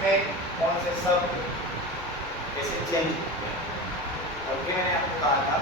इसमें कौन से शब्द कैसे चेंज होते हैं, और फिर मैंने आपको कहा था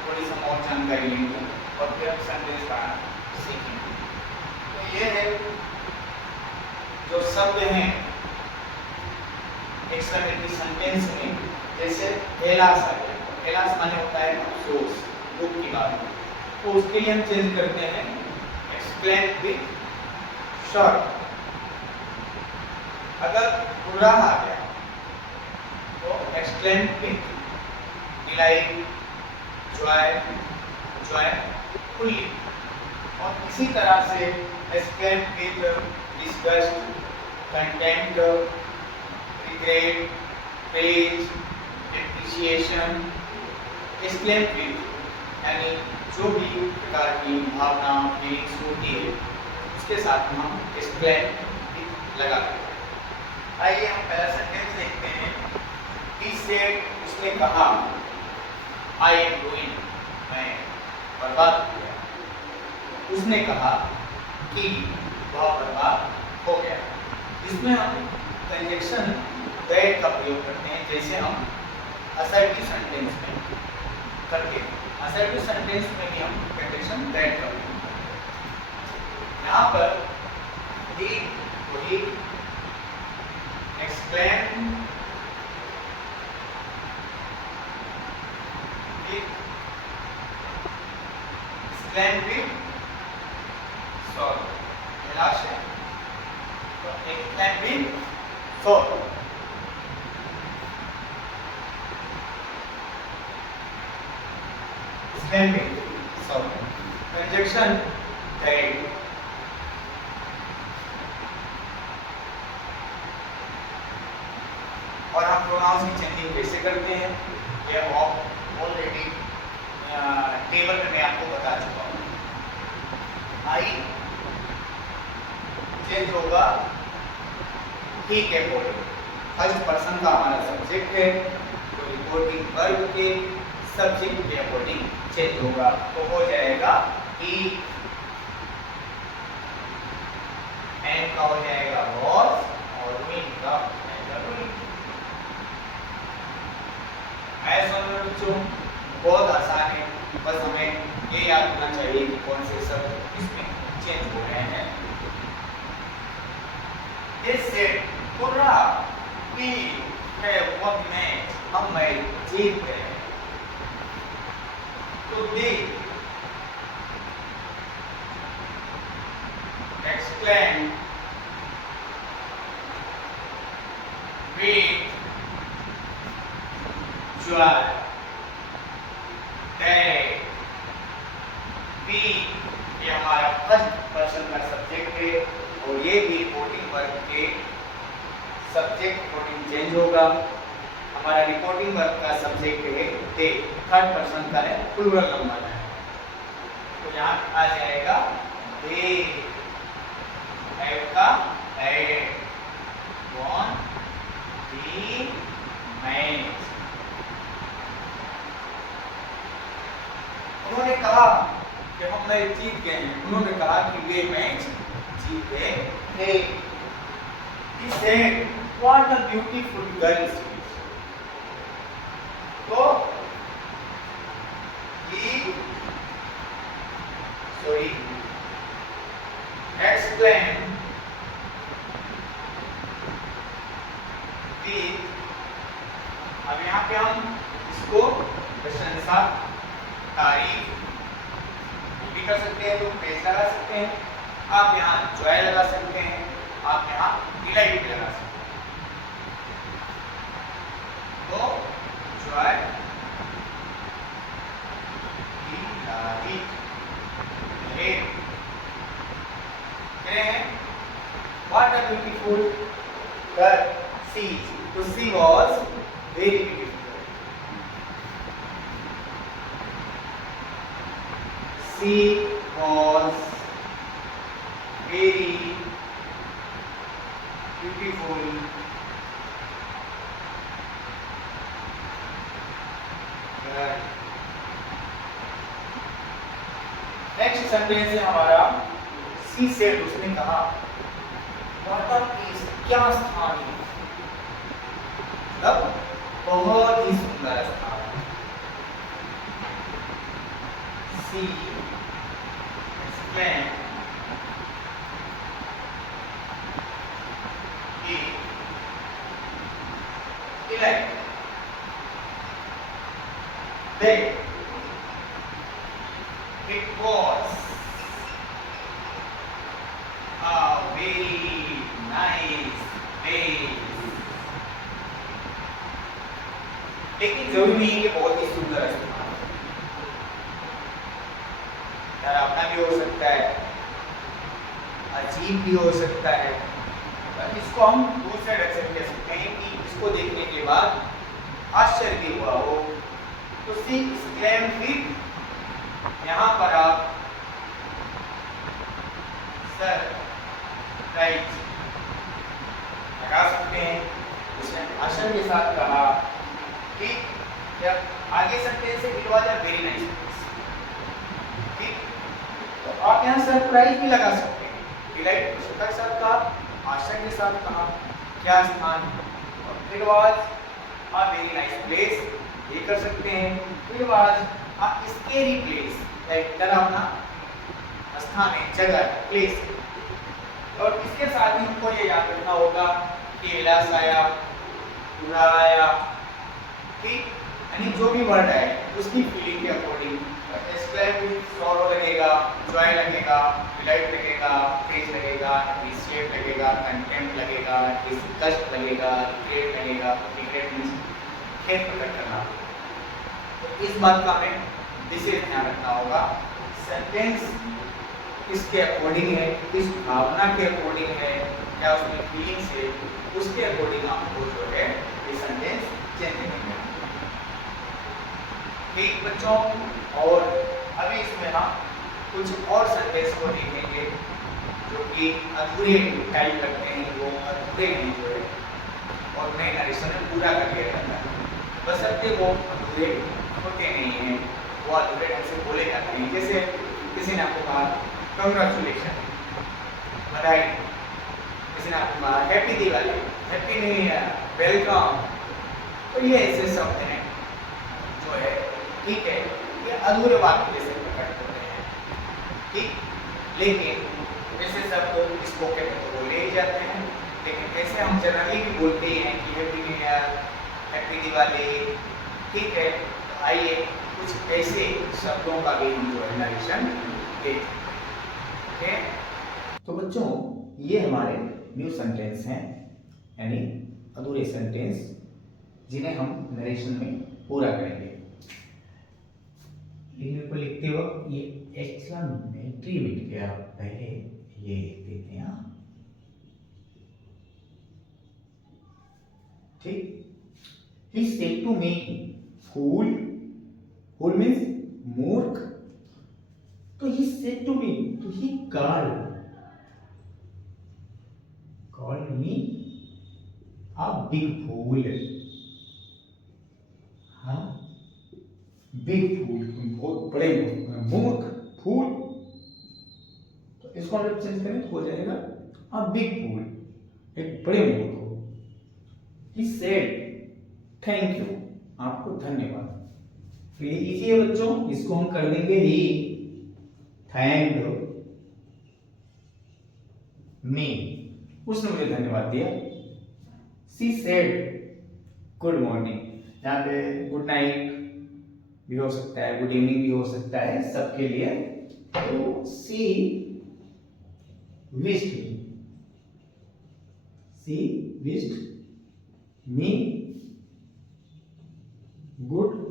थोड़ी सी और जानकारी लेंगे और फिर हम सेंटेंस बनाना सीखेंगे। तो ये है जो शब्द हैं एक्सक्लेमेटरी सेंटेंस में, जैसे एलास आ गया, एलास माने होता है अफसोस, दुख की बात, तो उसके लिए हम चेंज करते हैं एक्सक्लेम विद शॉर्ट। अगर बुरा आ गया तो exclaim with delight, Joy, joyfully, और इसी तरह से exclaim with disgust, content, regret, praise, appreciation, exclaim with यानी जो भी प्रकार की भावना फीलिंग्स होती है उसके साथ में हम एक्सक्लेम विद लगा देते हैं। आइए हम पहला सेंटेंस देखते हैं। He said, उसने कहा, I am ruined, मैं बर्बाद हो गया। उसने कहा कि वह बर्बाद हो गया। इसमें हम कंजक्शन दैट का प्रयोग करते हैं, जैसे हम असर्टिव सेंटेंस में करते हैं। असर्टिव सेंटेंस में भी हम कंजक्शन दैट का प्रयोग करते हैं। यहाँ पर he explain with sorrow, निराश है तो explain with sorrow। explain with sorrow, conjunction that, और हम प्रोनाउंस की चेंजिंग कैसे करते हैं ये ऑलरेडी टेबल में मैं आपको बता चुका हूँ। आई चेंज होगा ही के अकॉर्डिंग, फर्स्ट पर्सन का हमारा सब्जेक्ट है तो रिपोर्टिंग वर्ब के सब्जेक्ट के अकॉर्डिंग चेंज होगा, तो हो जाएगा ही, एंड का हो जाएगा वॉज, और मीन का हो जाएगा डूइंग। ऐसा बच्चों बहुत आसान है, बस हमें ये याद रखना चाहिए कि कौन से शब्द किसमें चेंज हो रहे हैं। जैसे पूरा वी हैव वन मैच, हम मैच जीत गए। तो they explain with joy, they, we, ये हमारा फर्स्ट पर्सन का सब्जेक्ट है और ये भी रिपोर्टिंग वर्ब के सब्जेक्ट रिपोर्टिंग चेंज होगा। हमारा रिपोर्टिंग वर्ब का सब्जेक्ट है they, थर्ड पर्सन का है, प्लूरल नंबर है, तो यहाँ आ जाएगा they have का had won the match। उन्होंने कहा कि हम मैच जीत गए हैं, उन्होंने कहा कि वे मैच जीत गए थे। He said, what a beautiful girl she is। तो he explained with, अब यहाँ पे हम इसको प्रशंसा, तारीफ भी कर सकते हैं, तो प्रेज लगा सकते हैं, आप यहाँ जॉय लगा सकते हैं, आप यहाँ डिलाइट भी लगा सकते हैं। तो Joy, delight, what a beautiful girl she is। तो she was very beautiful। She was very beautiful girl। Next sentence है हमारा she said, उसने कहा, what a place, क्या स्थान है, मतलब बहुत ही सुंदर स्थान है। She explain elite that it was a very nice place. लेकिन जरूरी नहीं है कि बहुत ही सुंदर स्थान डरावना भी हो सकता है, अजीब भी हो सकता है। इसको हम दूसरे ढंग से कह सकते हैं कि इसको देखने के बाद आश्चर्य भी हुआ हो। तो सी स्क्लेम फीट, यहाँ पर आप सरप्राइज लगा सकते हैं। उसने आश्चर्य के साथ कहा कि जब आगे सेंटेंस से it was a very nice place, ठीक, तो आप यहाँ सरप्राइज भी लगा सकते हैं। डिलाइट प्रसन्नता के साथ कहा, आश्चर्य के साथ कहा, क्या स्थान, और it was a very nice place ये कर सकते हैं। It was a scary place, like डरावना स्थान है, जगह, प्लेस। और इसके साथ ही हमको ये याद रखना होगा कि विलास आया, बुरा आया, ठीक, यानी जो भी वर्ड है उसकी फीलिंग के अकॉर्डिंग एक्सप्लेन सॉरो लगेगा, जॉय लगेगा, डिलाइट लगेगा, प्रेज लगेगा, अप्रिशिएट लगेगा, कंटेम्प्ट लगेगा, डिस्गस्ट लगेगा, रिग्रेट लगेगा। रिग्रेट मींस खेद प्रकट करना। तो इस बात का हमें विशेष ध्यान रखना होगा। सेंटेंस किसके अकॉर्डिंग है, किस भावना के अकॉर्डिंग है, क्या उसमें फीलिंग्स है, उसके अकॉर्डिंग आपको जो है ये सेंटेंस चेंज करना है। ठीक बच्चों, और अभी इसमें हम कुछ और सेंटेंस को देखेंगे जो कि अधूरे टाइप लगते हैं, वो अधूरे हैं जो है, और उन्हें नरेशन में पूरा कर दिया जाता है। बशर्ते वो अधूरे होते नहीं हैं, वो अधूरे ढंग से बोले जाते हैं। जैसे किसी ने आपको कहा कंग्रेचुलेशन, बधाई, किसी ने आपको कहा happy Diwali, happy new year, welcome, तो ये ऐसे शब्द हैं जो है, ठीक है, ये अधूरे वाक्य जैसे प्रकट होते हैं, ठीक, लेकिन वैसे शब्द स्पोकन में तो बोले ही जाते हैं, लेकिन ऐसे हम जनरली भी बोलते हैं कि happy new year, happy Diwali, ठीक है। तो आइए कुछ ऐसे शब्दों का भी हम जो है नरेशन देखें। ओके, तो बच्चों ये हमारे न्यू सेंटेंस हैं, यानी अधूरे सेंटेंस जिन्हें हम नरेशन में पूरा करेंगे। लेकिन को लिखते वक्त ये एक्सक्लेमेटरी मिट गया, पहले ये लिख देते हैं, ठीक। He said to me, fool, fool means मूर्ख, तो he said to me, तो he called me a big fool, हाँ, बिग फूल, बहुत बड़े मूर्ख, फूल, तो इसको हम लोग चेंज करें तो हो जाएगा अ बिग फूल, एक बड़े मूर्ख को। He said, थैंक यू, आपको धन्यवाद। तो ये इजी है बच्चों, इसको हम कर देंगे ही थैंक मी, उसने मुझे धन्यवाद दिया। सी सेड गुड मॉर्निंग, यहाँ पे गुड नाइट भी हो सकता है, गुड इवनिंग भी हो सकता है, सबके लिए। तो she wished me good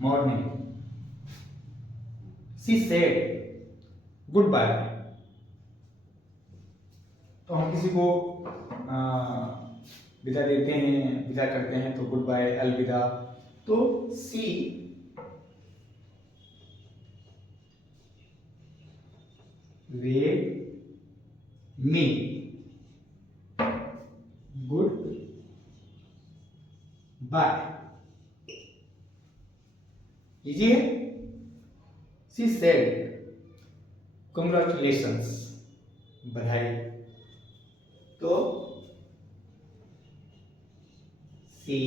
morning. She said goodbye, तो हम किसी को विदा देते हैं, विदा करते हैं तो गुड बाय, अलविदा। तो सी वेड मी गुड बाय, इजी है। सी सेड कंग्रेचुलेशंस, बधाई। तो सी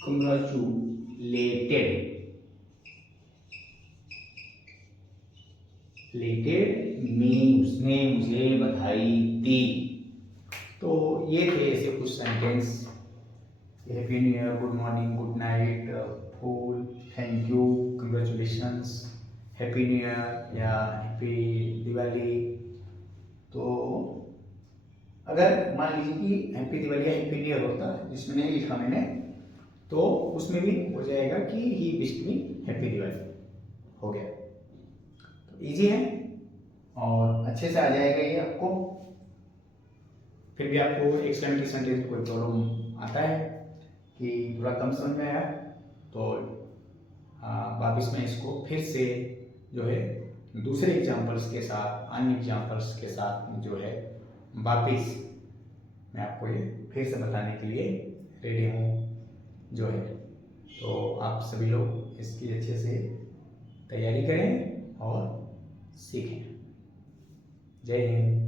कंग्रेचुलेटेड मीन्स ने मुझे बधाई दी। तो ये थे ऐसे कुछ sentence, happy new year, good morning, good night, फूल, thank you, congratulations, happy new year या हैप्पी दिवाली। तो अगर मान लीजिए कि हैप्पी दिवाली या हैप्पी न्यू ईयर होता जिसमें नहीं लिखा मैंने, तो उसमें भी हो जाएगा कि he wished me happy Diwali, हो गया। तो इजी है और अच्छे से आ जाएगा ये आपको। फिर भी आपको एक्सक्लेमेटरी सेंटेंस में कोई प्रॉब्लम आता है कि थोड़ा कम समझ में आया, तो वापस मैं इसको फिर से जो है दूसरे एग्जाम्पल्स के साथ, अन्य एग्जाम्पल्स के साथ जो है वापस मैं आपको ये फिर से बताने के लिए रेडी हूँ जो है। तो आप सभी लोग इसकी अच्छे से तैयारी करें और सीखें। जय हिंद।